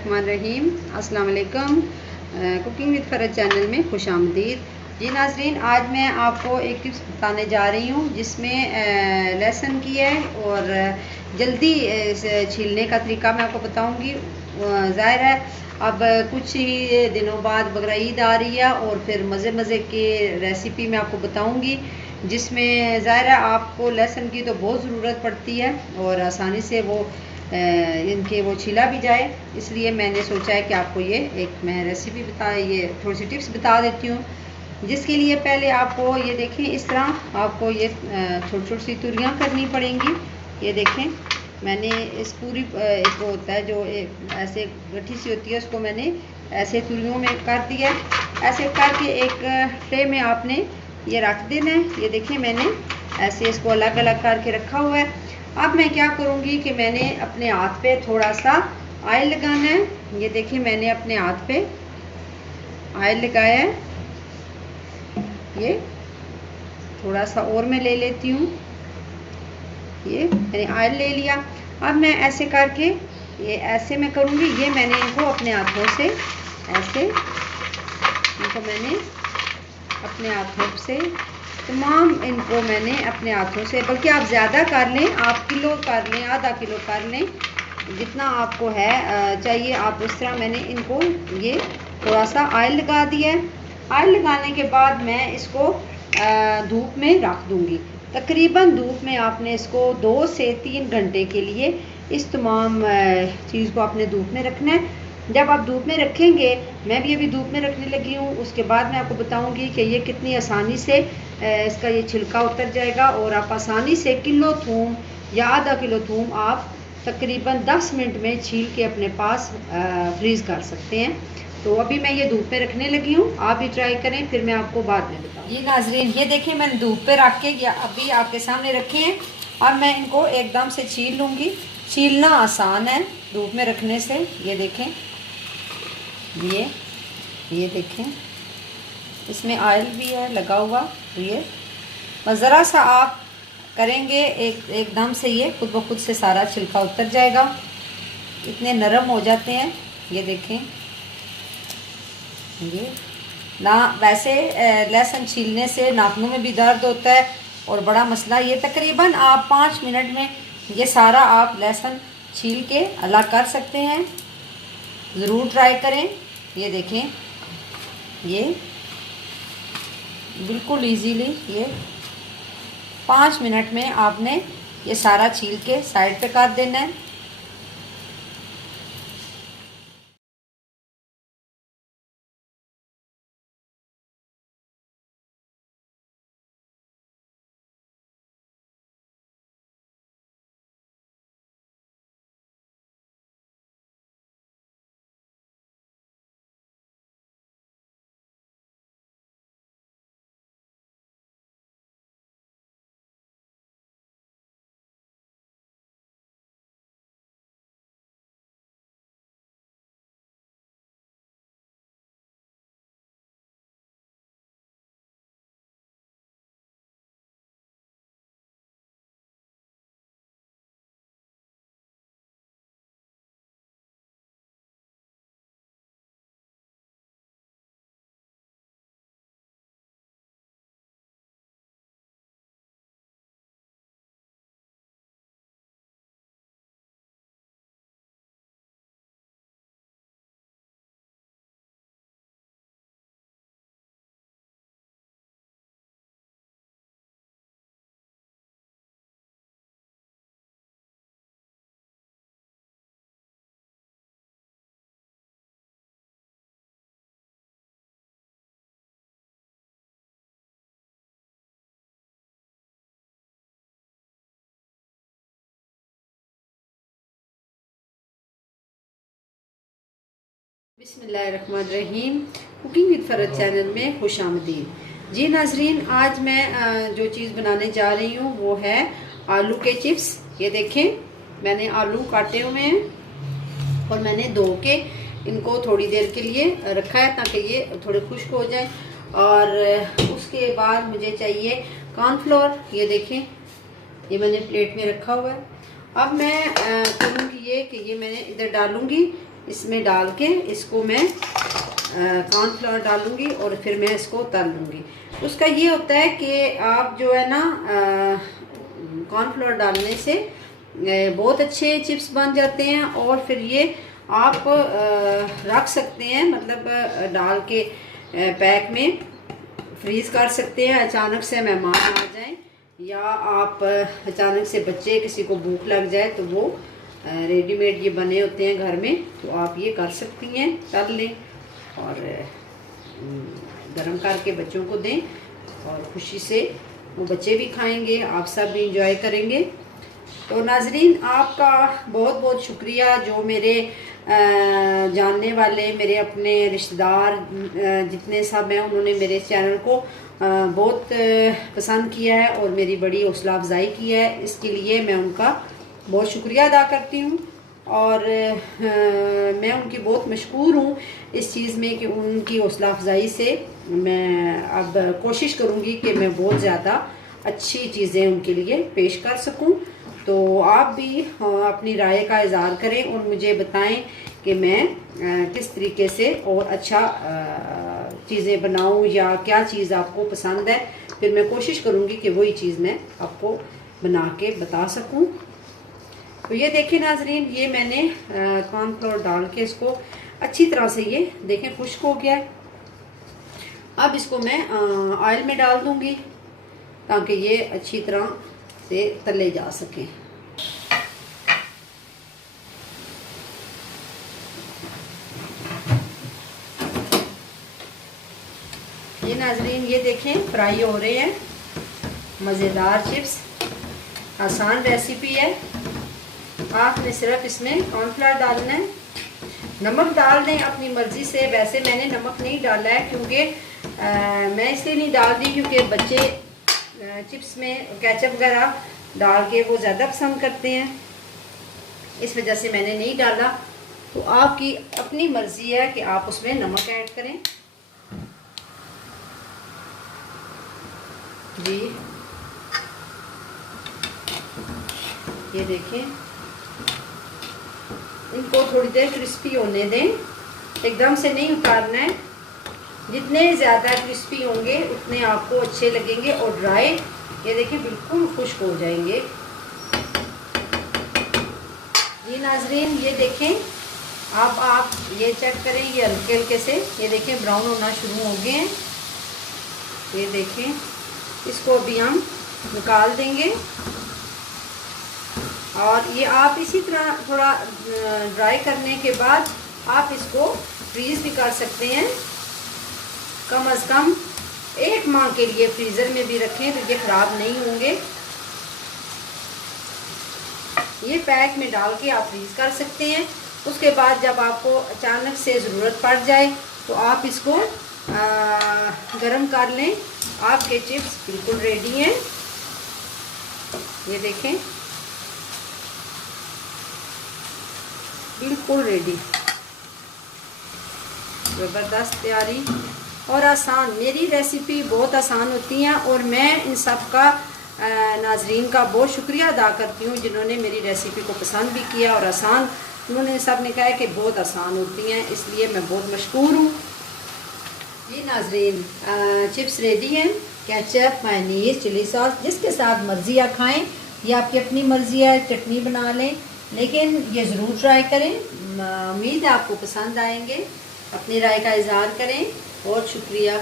बिस्मिल्लाहिर्रहमानिर्रहीम। अस्सलाम वालेकुम। कुकिंग विद फ़रज चैनल में खुश आमदीद। जी नाज़रीन, आज मैं आपको एक टिप्स बताने जा रही हूँ जिसमें लहसुन की है और जल्दी छीलने का तरीका मैं आपको बताऊँगी। ज़ाहिर है अब कुछ ही दिनों बाद बकरीद ईद आ रही है और फिर मज़े मज़े के रेसिपी मैं आपको बताऊँगी जिसमें ज़ाहिर है आपको लहसुन की तो बहुत ज़रूरत पड़ती है और आसानी से वो इनके वो छिला भी जाए। इसलिए मैंने सोचा है कि आपको ये एक मैं रेसिपी ये थोड़ी सी टिप्स बता देती हूँ, जिसके लिए पहले आपको ये देखें इस तरह आपको ये छोटी छोटी सी तुरियाँ करनी पड़ेंगी। ये देखें मैंने इस पूरी एक वो होता है जो ऐसे गट्ठी सी होती है, उसको मैंने ऐसे तुरियों में कर दिया। ऐसे करके एक ट्रे में आपने ये रख देना है। ये देखें मैंने ऐसे इसको अलग अलग करके रखा हुआ है। अब मैं क्या करूँगी कि मैंने अपने हाथ पे थोड़ा सा ऑयल लगाना है। ये देखिए मैंने अपने हाथ पे ऑयल लगाया है। ये थोड़ा सा और मैं ले लेती हूँ। ये मैंने ऑयल ले लिया। अब मैं ऐसे करके ये ऐसे मैं करूँगी। ये मैंने इनको अपने हाथों से ऐसे इनको मैंने अपने हाथों से तमाम इनको मैंने अपने हाथों से, बल्कि आप ज़्यादा कर लें, आप किलो कर लें, आधा किलो कर लें, जितना आपको है चाहिए आप उस तरह। मैंने इनको ये थोड़ा सा ऑयल लगा दिया है। ऑयल लगाने के बाद मैं इसको धूप में रख दूँगी। तकरीबन धूप में आपने इसको 2 से 3 घंटे के लिए इस तमाम चीज़ को आपने धूप में रखना है। जब आप धूप में रखेंगे, मैं भी अभी धूप में रखने लगी हूँ, उसके बाद मैं आपको बताऊंगी कि ये कितनी आसानी से इसका ये छिलका उतर जाएगा और आप आसानी से किलो थूम या आधा किलो थूम आप तकरीबन 10 मिनट में छील के अपने पास फ्रीज़ कर सकते हैं। तो अभी मैं ये धूप में रखने लगी हूँ, आप भी ट्राई करें, फिर मैं आपको बाद में बताऊँ। ये नाज़रीन ये देखिए मैंने धूप पे रख के अभी आपके सामने रखे हैं। अब मैं इनको एकदम से छील लूँगी। छीलना आसान है धूप में रखने से। ये देखें ये देखें इसमें ऑयल भी है लगा हुआ। ये बस ज़रा सा आप करेंगे एकदम से ये खुद ब खुद से सारा छिलका उतर जाएगा। इतने नरम हो जाते हैं। ये देखें ये ना, वैसे लहसुन छीलने से नाखूनों में भी दर्द होता है और बड़ा मसला। ये तकरीबन आप 5 मिनट में ये सारा आप लहसुन छील के अलग कर सकते हैं। ज़रूर ट्राई करें। ये देखें ये बिल्कुल इजीली ये 5 मिनट में आपने ये सारा छील के साइड पे कर देना है। बिस्मिल्लाहिर्रहमानिर्रहीम। कुकिंग विद फ़रज चैनल में खुश आमदीद। जी नाज़रीन, आज मैं जो चीज़ बनाने जा रही हूँ वो है आलू के चिप्स। ये देखें मैंने आलू काटे हुए हैं और मैंने धो के इनको थोड़ी देर के लिए रखा है ताकि ये थोड़े खुश्क हो जाए। और उसके बाद मुझे चाहिए कॉर्नफ्लोर। ये देखें ये मैंने प्लेट में रखा हुआ है। अब मैं करूँगी ये कि ये मैंने इधर डालूँगी इसमें डाल के इसको मैं कॉर्नफ्लावर डालूँगी और फिर मैं इसको तल लूँगी। उसका ये होता है कि आप जो है ना कॉर्नफ्लावर डालने से बहुत अच्छे चिप्स बन जाते हैं और फिर ये आप रख सकते हैं, मतलब डाल के पैक में फ्रीज़ कर सकते हैं। अचानक से मेहमान आ जाएं या आप अचानक से बच्चे किसी को भूख लग जाए तो वो रेडीमेड ये बने होते हैं घर में, तो आप ये कर सकती हैं, तल लें और गरम करके बच्चों को दें और ख़ुशी से वो बच्चे भी खाएंगे, आप सब भी इंजॉय करेंगे। तो नाजरीन, आपका बहुत बहुत शुक्रिया जो मेरे जानने वाले, मेरे अपने रिश्तेदार जितने सब हैं, उन्होंने मेरे चैनल को बहुत पसंद किया है और मेरी बड़ी हौसला अफजाई की है। इसके लिए मैं उनका बहुत शुक्रिया अदा करती हूँ और मैं उनकी बहुत मशकूर हूँ इस चीज़ में कि उनकी हौसला अफजाई से मैं अब कोशिश करूँगी कि मैं बहुत ज़्यादा अच्छी चीज़ें उनके लिए पेश कर सकूँ। तो आप भी अपनी राय का इज़हार करें और मुझे बताएं कि मैं किस तरीके से और अच्छा चीज़ें बनाऊं या क्या चीज़ आपको पसंद है, फिर मैं कोशिश करूंगी कि वही चीज़ मैं आपको बना के बता सकूं। तो ये देखें नाजरीन, ये मैंने कॉर्नफ्लोर डाल के इसको अच्छी तरह से ये देखें खुश्क हो गया है। अब इसको मैं ऑयल में डाल दूंगी ताकि ये अच्छी तरह से तले जा सकें। ये नाजरीन, ये देखें फ्राई हो रहे हैं, मज़ेदार चिप्स। आसान रेसिपी है, आपने सिर्फ इसमें कॉर्नफ्लावर डालना है, नमक डाल दें अपनी मर्ज़ी से। वैसे मैंने नमक नहीं डाला है क्योंकि मैं इसलिए नहीं डाल दी क्योंकि बच्चे चिप्स में केचप वगैरह डाल के वो ज़्यादा पसंद करते हैं, इस वजह से मैंने नहीं डाला। तो आपकी अपनी मर्ज़ी है कि आप उसमें नमक ऐड करें। जी ये देखें, इनको थोड़ी देर क्रिस्पी होने दें, एकदम से नहीं उतारना है। जितने ज़्यादा क्रिस्पी होंगे उतने आपको अच्छे लगेंगे और ड्राई ये देखिए बिल्कुल खुश्क हो जाएंगे। जी नाजरीन, ये देखें, अब आप ये चेक करें, ये हल्के हल्के से ये देखें ब्राउन होना शुरू हो गए हैं। ये देखें, इसको अभी हम निकाल देंगे और ये आप इसी तरह थोड़ा ड्राई करने के बाद आप इसको फ्रीज़ भी कर सकते हैं। कम अज़ कम 1 माह के लिए फ्रीज़र में भी रखें तो ये ख़राब नहीं होंगे। ये पैक में डाल के आप फ्रीज़ कर सकते हैं। उसके बाद जब आपको अचानक से ज़रूरत पड़ जाए तो आप इसको गरम कर लें। आपके चिप्स बिल्कुल रेडी हैं। ये देखें, बिल्कुल रेडी, ज़बरदस्त तैयारी और आसान। मेरी रेसिपी बहुत आसान होती हैं और मैं इन सब का नाजरीन का बहुत शुक्रिया अदा करती हूँ जिन्होंने मेरी रेसिपी को पसंद भी किया और आसान उन्होंने सब ने कहा है कि बहुत आसान होती हैं, इसलिए मैं बहुत मशकूर हूँ। जी नाजरीन, चिप्स रेडी हैं। केचप, मायोनीज़, चिली सॉस, जिसके साथ मर्ज़ी आप खाएँ, ये आपकी अपनी मर्ज़ी है। चटनी बना लें, लेकिन ये ज़रूर ट्राई करें। उम्मीद है आपको पसंद आएंगे। अपनी राय का इज़हार करें। बहुत शुक्रिया।